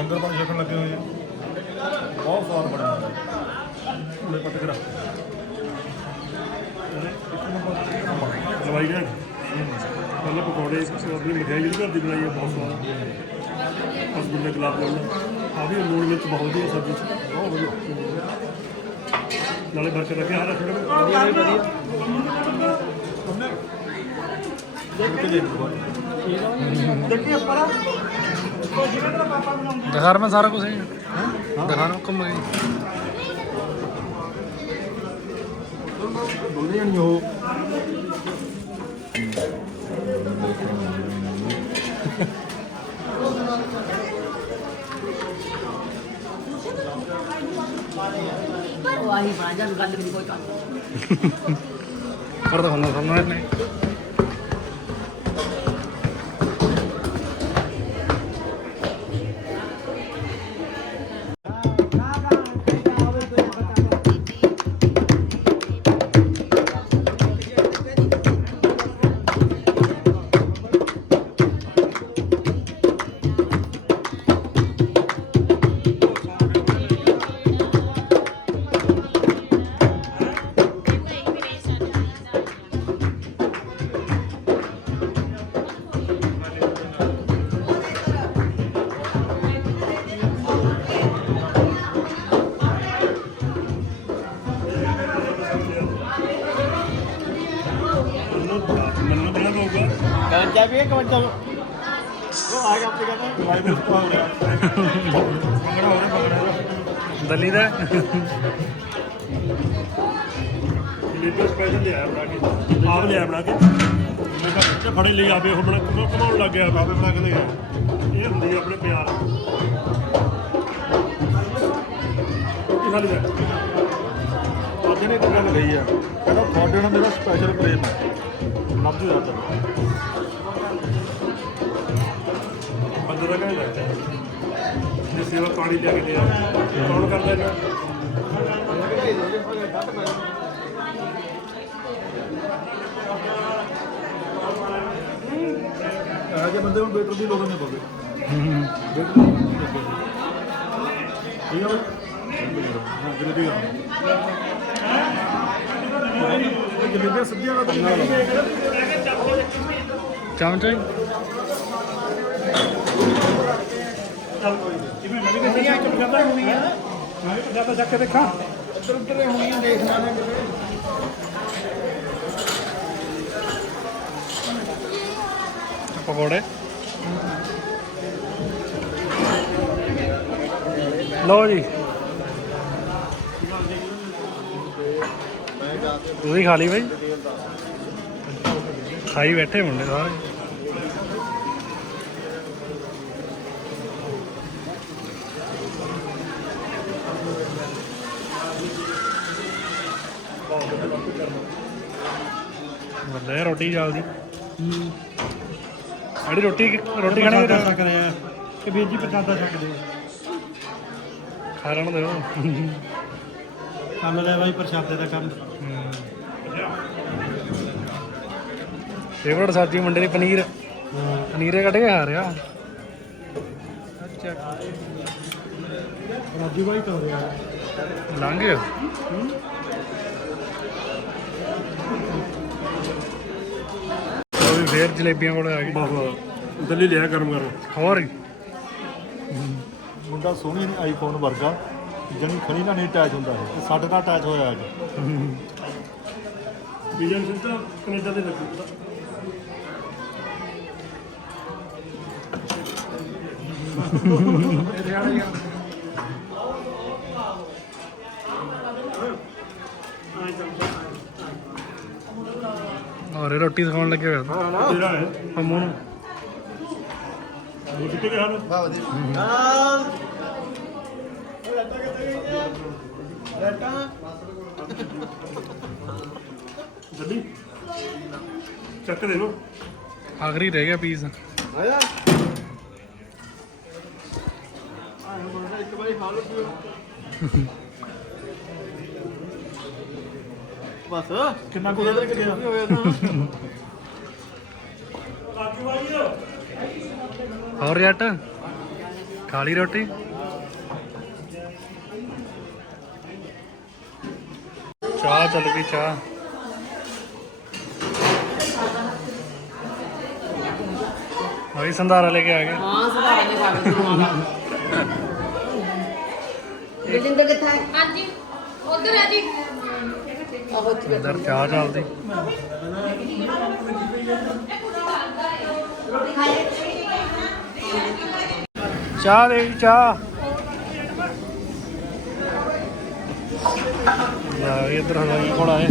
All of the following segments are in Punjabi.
ਲੰਗਰ ਪਾਣੀ ਛਕਣ ਲੱਗੇ ਹੋਏ ਆ। ਬਹੁਤ ਸਵਾਦ ਬਣਿਆ ਹੋਇਆ ਉਹਨੇ ਪੱਟ ਕੇ ਰੱਖ ਦਵਾਈ ਲੈ ਪਹਿਲਾਂ ਪਕੌੜੇ ਆਪਣੀ ਮਠਿਆਈ ਜਿਹੜੀ ਘਰ ਦੀ ਬਣਾਈ ਹੈ ਬਹੁਤ ਸਵਾਦ। ਰਸਗੁੱਲੇ ਗੁਲਾਬ ਜਾਮੁਨ ਆ ਵੀ ਲੂਣ ਮਿਰਚ ਬਹੁਤ ਵਧੀਆ ਸਬਜ਼ੀ ਚ। ਬਹੁਤ ਵਧੀਆ। ਨਾਲੇ ਬਰਕਤ ਰੱਖਿਆ ਹਰਾ ਥੋੜਾ ਵਧੀਆ ਵਧੀਆ ਉਹਨੇ ਦੇ ਦੂਗਾ ਦਿਖਾ ਮੈਂ ਸਾਰਾ ਕੁਝ ਦਿਖਾ ਰਾਂ ਘੁੰਮ ਜਾਣੀ ਉਹ ਉਹ ਆਹੀ ਜਾਂ ਗੱਲ ਵੀ ਕੋਈ ਕਰ ਪਰ ਤਾਂ ਹੁੰਦਾ ਸਾਨੂੰ ਇਹਨੇ। ਵੀ ਕੰਜਾ ਉਹ ਆ ਗਿਆ ਆਪਣੇ ਕਹਿੰਦਾ ਵਾਈ ਬੁੱਕ ਹੋ ਰਿਹਾ। ਮੰਗਣਾ ਹੋ ਰਿਹਾ ਮੰਗਣਾ ਦਲੀ ਦਾ। ਲੀਟਰ ਸਪੈਸ਼ਲ ਲਿਆਇਆ ਬਣਾ ਕੇ। ਆਪ ਲਿਆਇਆ ਬਣਾ ਕੇ। ਮੈਂ ਕਿਹਾ ਬੱਚੇ ਫੜੇ ਲਈ ਆਵੇ ਉਹ ਬਣਾ ਕਮਾਉਣ ਲੱਗ ਗਿਆ ਬਾਬੇ ਬਣਾ ਕੇ ਲਿਆ ਇਹ ਹੁੰਦੀ ਆਪਣੇ ਪਿਆਰ। ਰੋਟੀ ਖਾਲੀ ਦਾ ਅੱਜ ਨੇ ਇੱਕ ਗੱਲ ਕਹੀ ਆ। ਕਹਿੰਦਾ ਤੁਹਾਡੇ ਨਾਲ ਮੇਰਾ ਸਪੈਸ਼ਲ ਪ੍ਰੇਮ ਹੈ। ਨਬਜੂ ਜਾਂਦਾ ਬੰਦੇ ਦਾ ਕਹਿੰਦਾ ਜੇ ਸੇਵਾ ਪਾਣੀ ਲਿਆ ਕੇ ਲਿਆ ਕੌਣ ਕਰਦਾ ਇਹਨਾਂ? ਇਹੋ ਬੰਦੇ ਨੂੰ ਵੇਟਰ ਦੀ ਲੋੜ ਨਹੀਂ ਪਵੇ। ਦੀ ਠੀਕ ਆ ਬਈ? ਹਾਂ ਜਲਦੀ ਆ। ਜਲਦੀ ਸੱਜੀਆਂ ਦਾ ਚਮਚਾ ਹੀ ਚੱਲ ਕੋਈ ਨਹੀਂ ਜਿਵੇਂ ਮੈਂ ਵੀ ਕਹਿੰਦੀ ਆ ਚੁੱਪ ਕਰਦਾ ਹੋਣੀ ਆ। ਮੈਂ ਵੀ ਪੰਜਾਬਾ ਚੱਕ ਕੇ ਦੇਖਾਂ। ਉੱਧਰ ਉੱਧਰ ਹੋਣੀਆਂ ਦੇਖਣਾ ਨੇ ਕਿਤੇ। ਪਕੌੜੇ। ਲਓ ਜੀ। ਤੁਸੀਂ ਖਾ ਲਈ ਬਾਈ? ਖਾਈ ਬੈਠੇ ਮੁੰਡੇ ਸਾਰੇ। ਬੱਲੇ ਰੋਟੀ ਜਲਦੀ। ਅੜੀ ਰੋਟੀ ਰੋਟੀ ਖਾਣੀ ਪ੍ਰਸ਼ਾਦਾ ਛਕ ਰਿਹਾ ਕਿ ਵੀਰ ਜੀ ਪ੍ਰਸ਼ਾਦਾ ਛਕ ਦਿਓ। ਖਾ ਲੈਣ ਦਿਓ। ਕੰਮ ਲੈ ਬਾਈ ਪ੍ਰਸ਼ਾਦੇ ਦਾ ਕੰਮ। ਫੇਵਰਟ ਸਬਜ਼ੀ ਮੁੰਡੇ ਦੀ ਪਨੀਰ। ਪਨੀਰੇ ਕੱਢ ਕੇ ਖਾ ਰਿਹਾ। ਅੱਛਾ ਰਾਜੂ ਬਾਈ ਕਰ ਰਿਹਾ ਲੰਘ ਗਿਆ ਉਹ ਵੀ ਫੇਰ ਜਲੇਬੀਆਂ ਕੋਲ ਆ ਗਈ ਬਹੁਤ ਦਿੱਲੀ ਲਿਆ ਗਰਮ ਗਰਮ। ਹੋਰ? ਹੀ। ਮੁੰਡਾ ਸੋਹਣੀ ਨਹੀਂ ਆਈਫੋਨ ਵਰਗਾ ਜਣੀ ਖਣੀ ਨਾਲ ਨਹੀਂ ਅਟੈਚ ਹੁੰਦਾ ਹੈ ਤੇ ਸਾਡੇ ਨਾਲ ਅਟੈਚ ਹੋਇਆ ਅੱਜ। ਵਿਜਨ ਸਿੰਘ ਤਾਂ ਕੈਨੇਡਾ ਦੇ ਲੱਗੂ। ਪਤਾ ਹੋਰ ਇਹ ਰੋਟੀ ਸਿਖਾਉਣ ਲੱਗੇ ਹੋਇਆ ਤੇਰਾ ਹੈ ਪੰਮੂ ਨੂੰ। ਉਹ ਕਿੱਥੇ ਗਿਆ ਹਾਲ ਜੱਦੀ ਚੱਕ ਦੇ ਲੋ ਆਖਰੀ ਰਹਿ ਗਿਆ ਪੀਸ ਆਇਆ। ਇੱਕ ਵਾਰੀ ਖਾ ਲਓ ਪੀਓ ਬਸ। ਕਿੰਨਾ ਕੁ ਹੋਇਆ ਨਾ ਹੋਰ ਜੱਟ ਖਾ ਲਈ ਰੋਟੀ? ਚਾਹ ਚੱਲ ਗਈ ਚਾਹ। ਅਭੀ ਸੰਧਾਰਾ ਲੈ ਕੇ ਆ ਗਏ। ਹਾਂ ਸੁਧਾਰ ਦੇ ਪਾ ਕੇ ਮਾਮਾ ਬਿਲਿੰਦਰ ਕਿੱਥੇ ਹੈ? ਹਾਂਜੀ। ਉਧਰ ਹੈ ਜੀ। ਆਹੋ ਇੱਥੇ ਅੰਦਰ ਚਾਹ ਚੱਲਦੀ। ਚਾਹ ਦੇ ਜੀ, ਚਾਹ। ਵੀ ਇੱਧਰ ਹਲਵਾਈ ਕੋਲ ਆਏ।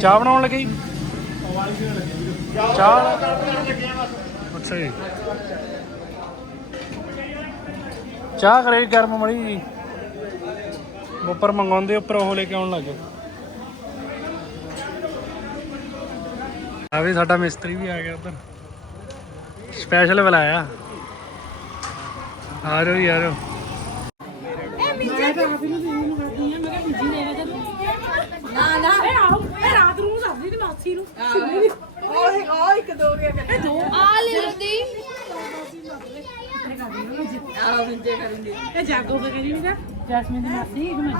ਚਾਹ ਬਣਾਉਣ ਲੱਗੇ ਜੀ? ਚਾਹ ਅੱਛਾ ਜੀ। ਚਾਹ ਕਰੇ ਗਰਮ ਮੜੀ ਜੀ। ਉੱਪਰ ਮੰਗਾਉਂਦੇ ਉੱਪਰ ਉਹ ਲੈ ਕੇ ਆਉਣ ਲੱਗੇ ਆ ਵੀ ਸਾਡਾ ਮਿਸਤਰੀ ਵੀ ਆ ਗਿਆ ਉਧਰ। ਸਪੈਸ਼ਲ ਬੁਲਾਇਆ। ਆ ਜਾਓ ਜਾਓ। ਨਾ ਨਾ। ਇਹ ਆਹੋ ਇਹ ਰਾਤ ਨੂੰ ਦੱਸਦੀ ਦੀ ਮਾਸੀ ਨੂੰ। ਓਏ ਓਏ ਇੱਕ ਦੋ ਰਿਆ ਇਹ ਦੋ। ਆ ਲੈ ਲਦੀ ਆਹ ਮਿੰਜੇ ਕਰਿੰਦੇ ਇਹ ਜਾਗੋ ਕੇ ਕਰੀ ਨਾ। ਜੈਸਮੀਨ ਦੀ ਮਾਸੀ ਇੱਕ ਮੈਂ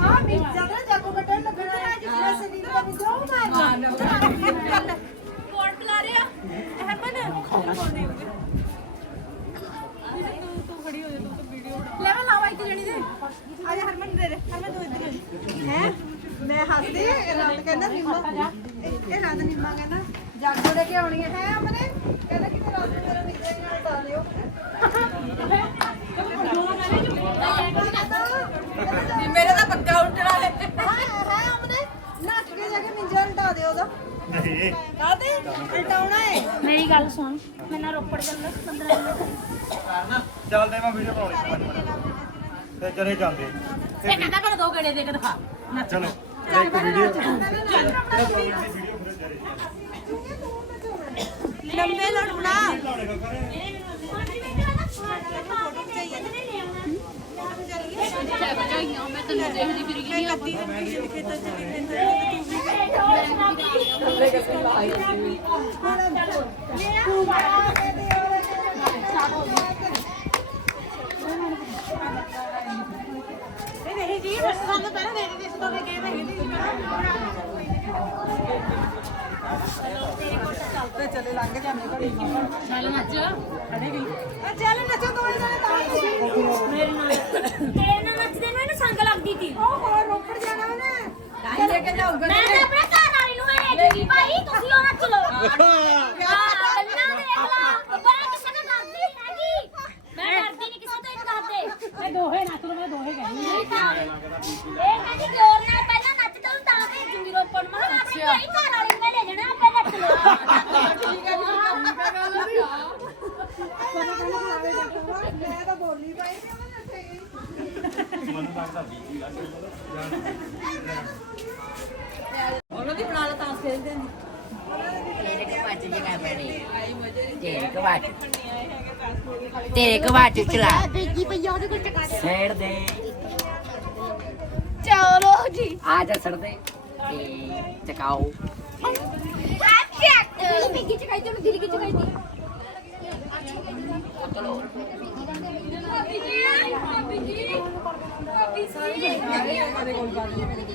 ਕੋਟ ਬੁਲਾ ਰਿਹਾ ਹਰਮਨ ਤੂੰ ਖੜੀ ਹੋ ਜਾ। ਤੂੰ ਤਾਂ ਵੀਡੀਓ ਲੈ ਮੈਂ ਲਾਵਾ ਇੱਕ ਜਣੀ ਦੇ। ਅਰੇ ਹਰਮਨ ਦੇ ਦੇ। ਹਰਮਨ ਤੂੰ ਇੱਧਰ ਹੈ? ਮੈਂ ਹੱਸਦੀ ਇਹ ਰਾਤ ਕਹਿੰਦਾ ਨਿੰਮਾ। ਇਹ ਇਹ ਰਾਤ ਨਿੰਮਾ ਕਹਿੰਦਾ। ਜਾਗੋ ਲੈ ਕੇ ਆਉਣੀ ਹੈ ਹੈ ਅਮਨੇ ਕਹਿੰਦਾ ਕਿ ਰਾਤ ਨੂੰ ਮੇਰਾ ਨਿਕਲੇ ਨਾਲ ਪਾ ਲਿਓ ਮੇਰੇ ਤਾਂ ਪੱਕਾ ਉਲਟਣਾ ਹੈ ਹਾਂ ਹੈ ਅਮਨੇ ਨੱਚ ਕੇ ਜਾ ਕੇ ਮਿੰਜਾ ਉਲਟਾ ਦਿਓ ਉਹਦਾ ਨਹੀਂ ਕਾਹਦੇ ਉਲਟਾਉਣਾ ਹੈ ਮੇਰੀ ਗੱਲ ਸੁਣ ਮੈਂ ਨਾ ਰੋਪੜ ਚੱਲਣਾ 15 ਮਿੰਟ ਚੱਲਦੇ ਮੈਂ ਵੀਡੀਓ ਬਣਾਉਣੀ ਤੇ ਚਲੇ ਜਾਂਦੇ ਇਹ ਕਹਿੰਦਾ ਕਰ ਦੋ ਗੇੜੇ ਦੇ ਕੇ ਦਿਖਾ। ਚਲੋ। ਇੱਕ ਵੀਡੀਓ ਲੰਬੇ ਲੜਨਾ ਮੈਂ ਤੈਨੂੰ ਦੇਖਦੀ ਫਿਰ ਗਈ ਕੱਦੀ ਚਲੇ ਲੰਘ ਜਾਂਦੇ ਘੜੀ ਚੱਲ ਨੱਚ ਖੜੇ ਗਈ ਆ ਚੱਲ ਨੱਚੋ ਦੋ ਜਣੇ ਤਾਂ ਮੇਰੇ ਨਾਲ ਤੇਰੇ ਨਾਲ ਨੱਚਦੇ ਨੂੰ ਇਹਨੂੰ ਸੰਗ ਲੱਗਦੀ ਸੀ ਉਹ ਹੋਰ ਰੋਪੜ ਜਾਣਾ ਉਹਨੇ ਕਾਹੀ ਲੈ ਕੇ ਜਾਊਗਾ ਮੈਂ ਤਾਂ ਆਪਣੇ ਨੂੰ ਹੈਗੀ ਭਾਈ ਤੁਸੀਂ ਉਹ ਨੱਚ ਲਓ। ਹਾਂ। ਗੱਲਾਂ ਦੇਖ ਲਾ ਮੈਂ ਕਿਸੇ ਤੋਂ ਡਰਦੀ ਨਹੀਂ ਹੈਗੀ। ਮੈਂ ਡਰਦੀ ਨਹੀਂ ਕਿਸੇ ਤੋਂ ਇਹ ਕਰਦੇ ਮੈਂ ਦੋਹੇ ਨੱਚ ਮੈਂ ਦੋਹੇ ਕਹਿੰਦੀ ਇਹ ਕਹਿੰਦੀ ਪਿਓਰ ਨਾਲ ਪਹਿਲਾਂ ਨੱਚ ਤੂੰ ਤਾਂ ਭੇਜੂਗੀ ਰੋਪੜ ਨੂੰ। ਮੈਂ ਕਿਹਾ ਆਪਣੀ ਭਾਈ ਘਰ ਵਾਲੀ ਨੂੰ ਮੈਂ ਲੈ ਜਾਣਾ ਆਪੇ ਨੱਚ ਲਓ। ਠੀਕ ਹੈ ਮੈਂ ਤਾਂ ਬੋਲੀ ਪਾਈ ਕਿ ਉਹਨੇ ਨੱਚੇਗੀ ਉਹਨਾਂ ਦੀ ਬਣਾ ਲਾ ਤਾਂ ਖੇਡਦੇ ਨੇ ਤੇਰੇ ਕਵਾਚ ਜਗਾ ਬਣੀ ਤੇਰੇ ਕਵਾਚ ਤੇਰੇ ਚਲਾ ਪਈਆ ਉਹਦੇ ਕੋਲ ਟਕਾ ਦੇ। ਚਲੋ ਜੀ। ਆ ਜਾ ਛੜ ਦੇ ਤੇ ਚਕਾਓ। ਅੱਛਾ ਬੀਜੀ ਚਕਾਈ ਤੇ ਦਿਲ ਕੀ ਚਕਾਈ ਦੀ ਸਤਿ ਸ਼੍ਰੀ ਅਕਾਲ ਜੀ।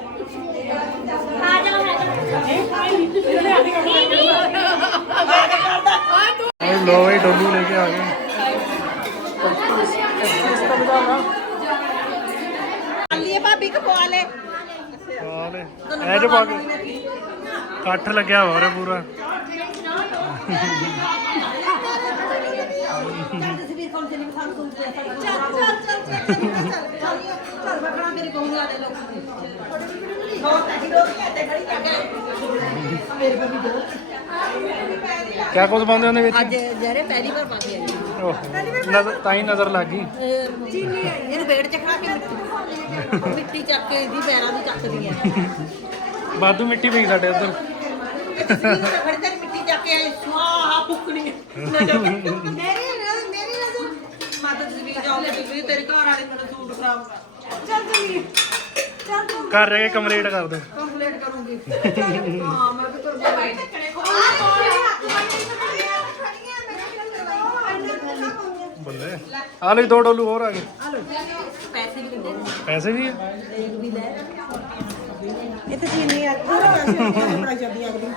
ਲੋ ਵੀ ਡੋਲੂ ਲੈ ਕੇ ਆ ਗਏ ਲਈ ਭਾਬੀ ਕਪਵਾ ਲੈ ਹਾਲੇ ਐ ਜੋ ਪਾ ਕੇ ਇਕੱਠ ਲੱਗਿਆ ਹੋ ਰਿਹਾ ਪੂਰਾ ਕੋਲ ਚਲੀ ਗਈ ਸਾਨੂੰ ਸੂਟ ਦੇ ਚੱਲ ਚੱਲ ਚੱਲ ਚੱਲ ਚੱਲ ਚੱਲ ਚੱਲ ਬਖਣਾ ਤੇਰੀ ਕੋਲ ਆ ਦੇ ਲੋਕ ਬਹੁਤ ਹੈ ਹੀਰੋ ਵੀ ਤੇ ਖੜੀ ਕਰ ਮੇਰੇ ਕੋਲ ਵੀ ਦੋ ਕਿਆ ਕੁਝ ਪਾਉਂਦੇ ਉਹਦੇ ਵਿੱਚ? ਅੱਜ ਜਿਹੜੇ ਪਹਿਲੀ ਵਾਰ ਪਾ ਕੇ ਆਈ ਓਹ, ਨਜ਼ਰ ਤਾਂ ਹੀ ਨਜ਼ਰ ਲੱਗ ਗਈ। ਚੀਨੀ ਇਹਨੂੰ ਬੇੜ ਚ ਖਾ ਕੇ ਮਿੱਟੀ। ਮਿੱਟੀ ਚੱਕ ਕੇ ਇਹਦੀ ਪੈਰਾਂ ਦੀ ਚੱਕਦੀ ਆ। ਵਾਧੂ ਮਿੱਟੀ ਪਈ ਸਾਡੇ ਉੱਧਰ। ਖੜੀ ਤੇ ਮਿੱਟੀ ਚੱਕ ਕੇ ਸਵਾਹ ਫੁੱਕਣੀ। ਮੇਰੀ ਨਜ਼ਰ ਮੇਰੀ ਨਜ਼ਰ। ਮਾਤਾ ਜੀ ਵੀ ਜਾਓਗੇ ਵੀ ਤੇਰੇ ਘਰ ਵਾਲੇ ਮੇਰਾ ਸੂਟ ਖਰਾਬ ਕਰ। ਚੱਲ ਤੂੰ ਕਰ ਰਹੇ ਕੰਪਲੀਟ ਕਰ ਦੋ। ਕੰਪਲੀਟ ਕਰੂੰਗੀ। ਹਾਂ ਮੈਂ ਵੀ ਕਰੂੰਗੀ ਬੱਲੇ। ਆ ਲਈ ਦੋ ਡੋਲੂ ਹੋਰ ਆ ਗਏ। ਪੈਸੇ ਵੀ ਦਿੰਦੇ ਪੈਸੇ ਵੀ ਹੈ ਇਹ ਤਾਂ ਚੀਨੀ ਆ ਪੂਰਾ ਪੈਸੇ ਅਗਲੀ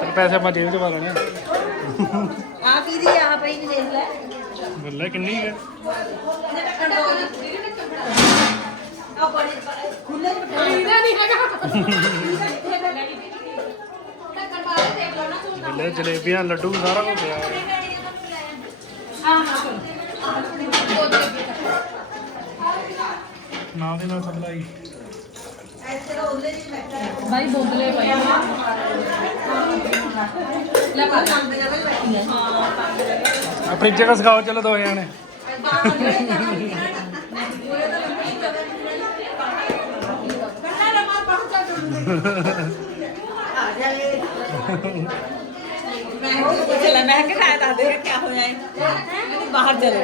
ਤੇ ਪੈਸੇ ਆਪਾਂ ਜੇਬ 'ਚ ਪਾ ਲੈਣੇ ਆ। ਆ ਕੀ ਦੀ ਆ ਪਈ ਦੇਖ ਲੈ। ਬੱਲੇ ਕਿੰਨੀ ਹੈ ਆ ਬੜੇ ਖੁੱਲੇ ਇਹਦਾ ਨਹੀਂ ਹੈਗਾ ਬੱਲੇ ਜਲੇਬੀਆਂ ਲੱਡੂ ਸਾਰਾ ਕੁਝ ਪਿਆ ਨਾ ਦੇ ਨਾਲ ਸਪਲਾਈ ਬਾਈ ਬੋਤਲੇ ਆ। ਲੈ ਪਾ ਆ ਫ੍ਰਿਜ ਕਾ ਸਖਾਓ ਚਲੋ ਦੋ ਜਾਣੇ। ਚਲੇ ਮੈਂ ਕਿ ਖਾਇਆ ਦੱਸ ਦੇ ਕੀ ਹੋਇਆ ਹੈ ਬਾਹਰ ਚਲੇ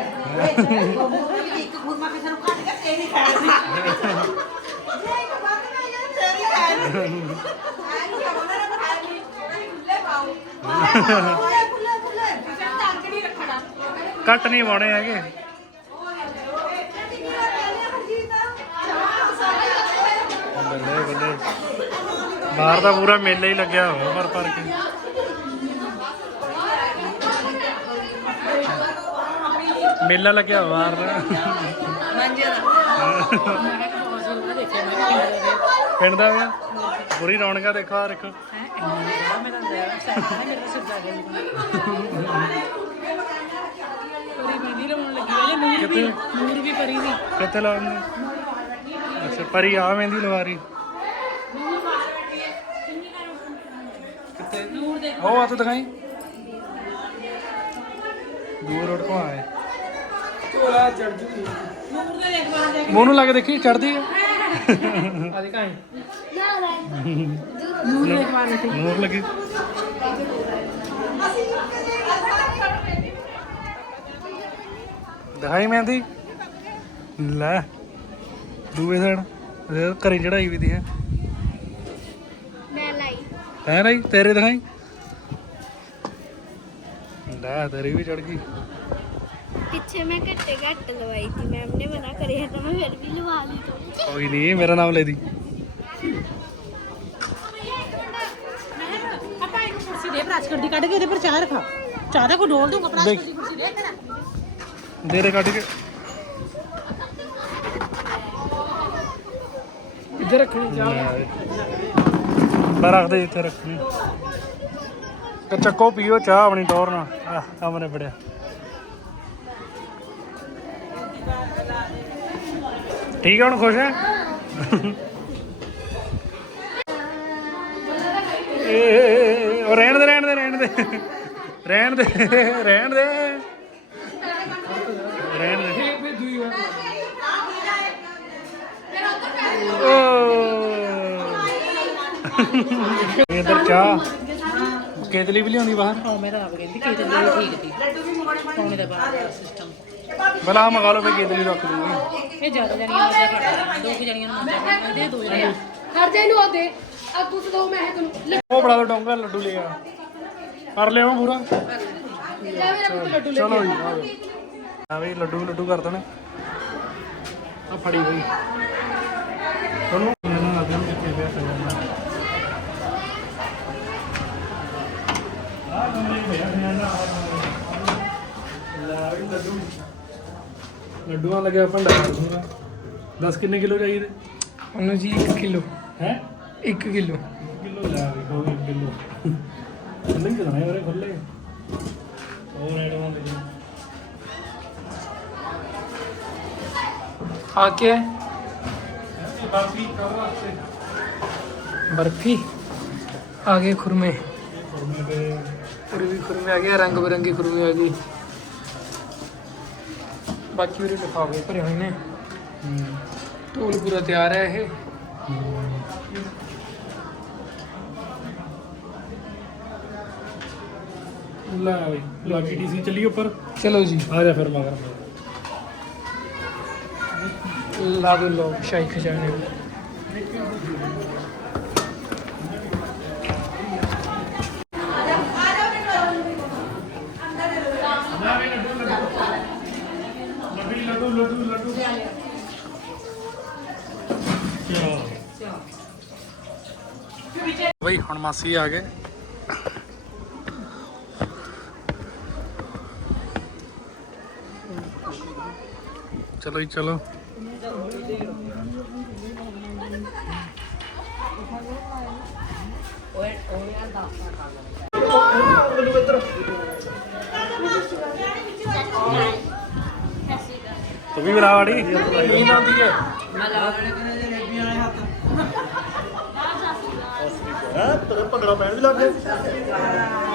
ਇੱਕ ਖੁਰਮਾ ਕਿਸੇ ਨੂੰ ਕੱਟ ਕੇ ਇਹ ਨਹੀਂ ਖਾਇਆ ਸੀ ਕੱਟ ਨਹੀਂ ਪਾਉਣੇ ਹੈਗੇ ਬੱਲੇ ਬੱਲੇ ਬਾਹਰ ਦਾ ਪੂਰਾ ਮੇਲਾ ਹੀ ਲੱਗਿਆ ਹੋਇਆ ਪਰ ਪਰ ਕੇ। ਮੇਲਾ ਲੱਗਿਆ ਹੋਇਆ ਬਾਹਰ ਦਾ। ਪਿੰਡ ਦਾ ਵਿਆਹ ਪੂਰੀ ਰੌਣਕਾਂ ਦੇਖੋ ਆ ਦੇਖੋ। ਕਿੱਥੇ? ਨੂਰ ਵੀ ਪਰੀ ਦੀ ਕਿੱਥੇ ਲਾਉਂਦੇ ਅੱਛਾ ਪਰੀ ਆ ਮਹਿੰਦੀ ਲਵਾ ਰਹੀ। ਨੂਰ ਦੇ ਉਹ ਆ ਤੂੰ ਦਿਖਾਈ। ਦੂਰ ਰੋਡ ਕੋ ਆਏ। ਚੋਲਾ ਚੜ ਜੂਗੀ ਨੂਰ ਦੇ ਦੇਖ ਬਾਹਰ ਮੋਨੂੰ ਲੱਗ ਦੇਖੀ ਚੜਦੀ ਹੈ ਆ ਦਿਖਾਈ ਨੂਰ ਲੱਗੀ। ਦਿਖਾਈ ਮਹਿੰਦੀ। ਲੈ ਦੂਏ ਸਾਈਡ ਘਰੇ ਚੜਾਈ ਵੀ ਦੀ ਹੈ। ਹੈ ਰਾਈ ਤੇਰੇ ਦਿਖਾਈ? ਲੈ ਤੇਰੀ ਵੀ ਚੜ ਗਈ। ਪਿੱਛੇ ਮੈਂ ਘੱਟੇ ਘੱਟ ਲਵਾਈ ਸੀ ਮੈਮ ਨੇ ਮਨਾ ਕਰਿਆ ਤਾਂ ਮੈਂ ਫਿਰ ਵੀ ਲਵਾ ਲਈ ਤੋਂ ਕੋਈ ਨਹੀਂ ਮੇਰਾ ਨਾਮ ਲੈ ਦੀ। ਆਪਾਂ ਇਹਨੂੰ ਕੁਰਸੀ ਦੇ ਪ੍ਰਾਚ ਗੱਡੀ ਕੱਢ ਕੇ ਇਹਦੇ ਪਰ ਚਾਹ ਰਖਾ। ਚਾਹ ਦਾ ਕੋ ਡੋਲ ਦੂੰਗਾ ਦੇਖ। ਗੱਡੀ ਕੁਰਸੀ ਦੇ ਤੇਰਾ ਦੇ ਦੇ ਕੱਢ ਕੇ। ਇੱਧਰ ਰੱਖਣੀ ਚਾਹ? ਮੈਂ ਰੱਖ ਦੇ ਇੱਥੇ ਰੱਖਣੀ ਤੇ ਚੱਕੋ ਪੀਓ ਚਾਹ ਆਪਣੀ ਟੌਰ ਨਾਲ। ਆ ਸਾਹਮਣੇ ਬੜਿਆ ਠੀਕ ਹੈ ਹੁਣ ਖੁਸ਼ ਹੈ ਏ ਉਹ ਰਹਿਣ ਦੇ ਰਹਿਣ ਦੇ ਰਹਿਣ ਦੇ। ਰਹਿਣ ਦੇ ਰਹਿਣ ਦੇ। ਰਹਿਣ ਦੇ। ਓ ਇਧਰ ਚਾਹ। ਕੇਤਲੀ ਵੀ ਲਿਆਉਂਦੀ ਬਾਹਰ? ਉਹ ਮੇਰਾ ਆਪ ਕਹਿੰਦੀ ਕਿ ਤੇ ਠੀਕ ਸੀ। ਪਾਉਣੇ ਦਾ ਬਾਹਰ ਸਿਸਟਮ ਬਲਾ ਮੰਗਾ ਲਓ ਫੇ ਕੇਤਲੀ ਰੱਖ ਦੂੰਗੀ ਇਹ ਜ਼ਿਆਦਾ ਜਣੀਆਂ ਦੋ ਕੁ ਜਣੀਆਂ ਨੂੰ ਕਰਦਾ ਦੇ ਦੋ ਜਣੀਆਂ। ਹਰ ਜੇ ਨੂੰ ਉਹਦੇ ਆ ਤੂੰ ਦੋ ਮੈਂ ਤੈਨੂੰ ਉਹ ਬੜਾ ਲੋ ਡੋਂਗਾ ਲੱਡੂ ਲੈ ਆ। ਕਰ ਲਿਆਵਾਂ ਪੂਰਾ? ਚਲੋ ਜੀ ਆ ਵੀ ਲੱਡੂ ਲੱਡੂ ਕਰ ਦੇਣੇ। ਆ ਫੜੀ ਹੋਈ। ਤੁਹਾਨੂੰ ਲੱਡੂਆਂ ਲੱਗਿਆ ਭੰਡਾ ਦੂੰਗਾ 10 ਕਿੰਨੇ ਕਿਲੋ ਚਾਹੀਦੇ? ਉਹਨੂੰ ਜੀ 1 ਕਿਲੋ। ਹੈ? 1 ਕਿਲੋ। ਆ ਬਰਫੀ ਕਰ ਆ ਗਏ ਖੁਰਮੇ। ਖੁਰਮੇ ਤੇ ਖੁਰਮੇ ਆ ਗਏ ਰੰਗ ਬਰੰਗੀ ਖੁਰਮੇ ਆ ਗਈ ਬਾਕੀ ਉਹਦੇ ਲਿਫਾਫੇ ਭਰੇ ਹੋਏ ਨੇ ਢੋਲ ਪੂਰਾ ਤਿਆਰ ਹੈ ਇਹ ਲੈ ਬਈ ਲਾਗੀ ਡੀਸੀ ਚੱਲੀ ਉੱਪਰ ਚਲੋ ਜੀ ਆ ਜਾ ਫਿਰ ਮਗਰ ਲਾ ਦੋ ਲੋਕ ਸ਼ਾਈ ਖਜ਼ਾਨੇ ਹੁਣ ਮਾਸੀ ਆ ਗਏ। ਚਲੋ ਜੀ ਚਲੋ। ਤੂੰ ਵੀ ਬੁਲਾ ਵਾੜੀ ਨੀਂਦ ਆਉਂਦੀ ਹੈ। ਹੈ ਤੇਰੇ ਭੰਗੜਾ ਪੈਣ ਵੀ ਲੱਗ ਗਿਆ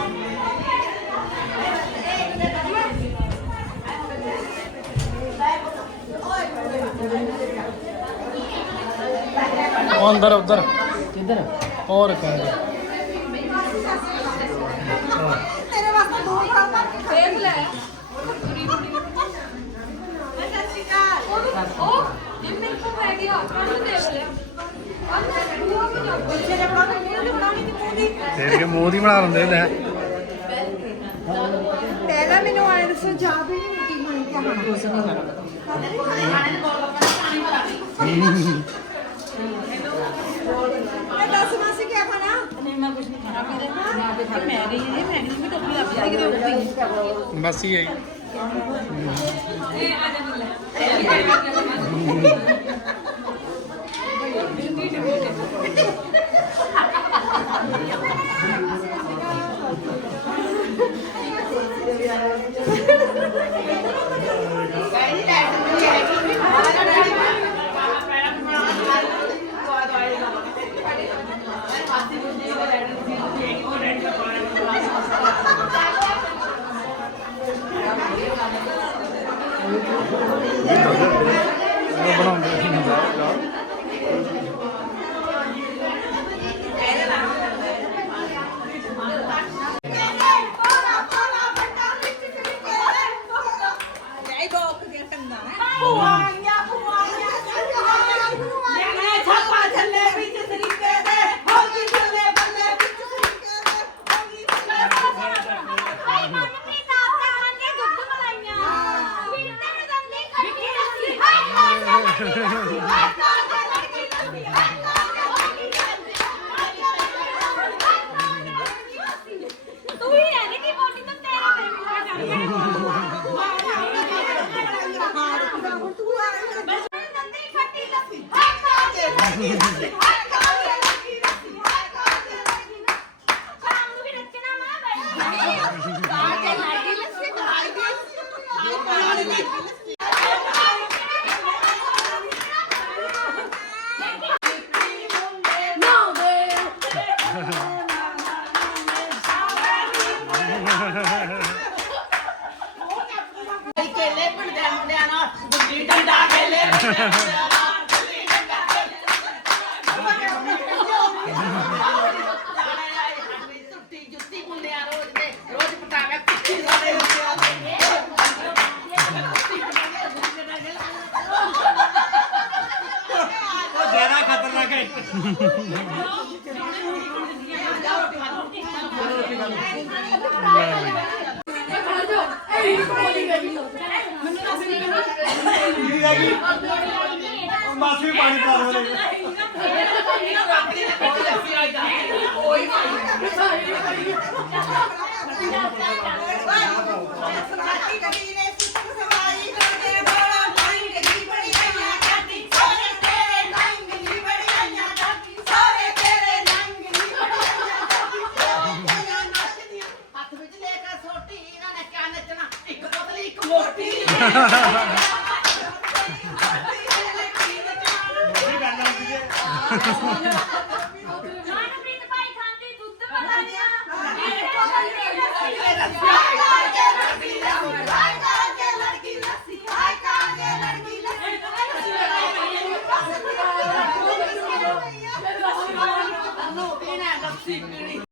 ਉਹ ਅੰਦਰ ਉਧਰ। ਕਿੱਧਰ? ਹੋਰ ਕਹਿੰਦੇ ਤੇਰੇ ਵਾਸਤੇ ਦੋ ਬਣਾ ਕੇ ਫੇਰ ਲੈ। ਬੱਚੇ ਨੇ ਬਣਾ ਕੇ ਮੂੰਹ ਦੀ ਬਣਾਉਣੀ ਤੇ ਮੂੰਹ ਦੀ ਤੇਰੇ ਕੇ ਮੂੰਹ ਦੀ ਬਣਾ ਲੈਂਦੇ ਲੈ ਪਹਿਲਾਂ ਮੈਨੂੰ ਆਏ ਦੱਸੋ ਜਾ ਵੀ ਨਹੀਂ? ਕੀ ਬਣ ਕੇ ਆਣਾ ਕੁਛ ਨਹੀਂ ਖਾਣਾ। ਦੱਸ ਮਾਸੀ ਕੀ ਖਾਣਾ? ਨਹੀਂ ਮੈਂ ਕੁਝ ਨਹੀਂ ਖਾਣਾ। ਖਾ ਮੈਂ ਗਈ ਜੀ ਮੈਂ ਨਹੀਂ ਟੋਪੀ ਲੱਗ ਜਾਏਗੀ ਤੇ ਉਹ ਵੀ ਮਾਸੀ ਆਈ। ਉਹ ਖਤਰਨਾਕ ਹੈ ਮਾਸੀ ਪਾਣੀ ਪਾ ਦੇ ਹੱਥ ਮੋਟੀ ਮੋਟੀ ਗੱਲ ਆਉਂਦੀ ਹੈ। ਮਨਪ੍ਰੀਤ ਭਾਈ ਖਾਂਦੀ ਦੁੱਧ ਪਤਾ ਨਹੀਂ ਆ। ਮੇਰੇ ਕੋਲ ਨਹੀਂ ਲੱਸੀ ਪੀਣੀ।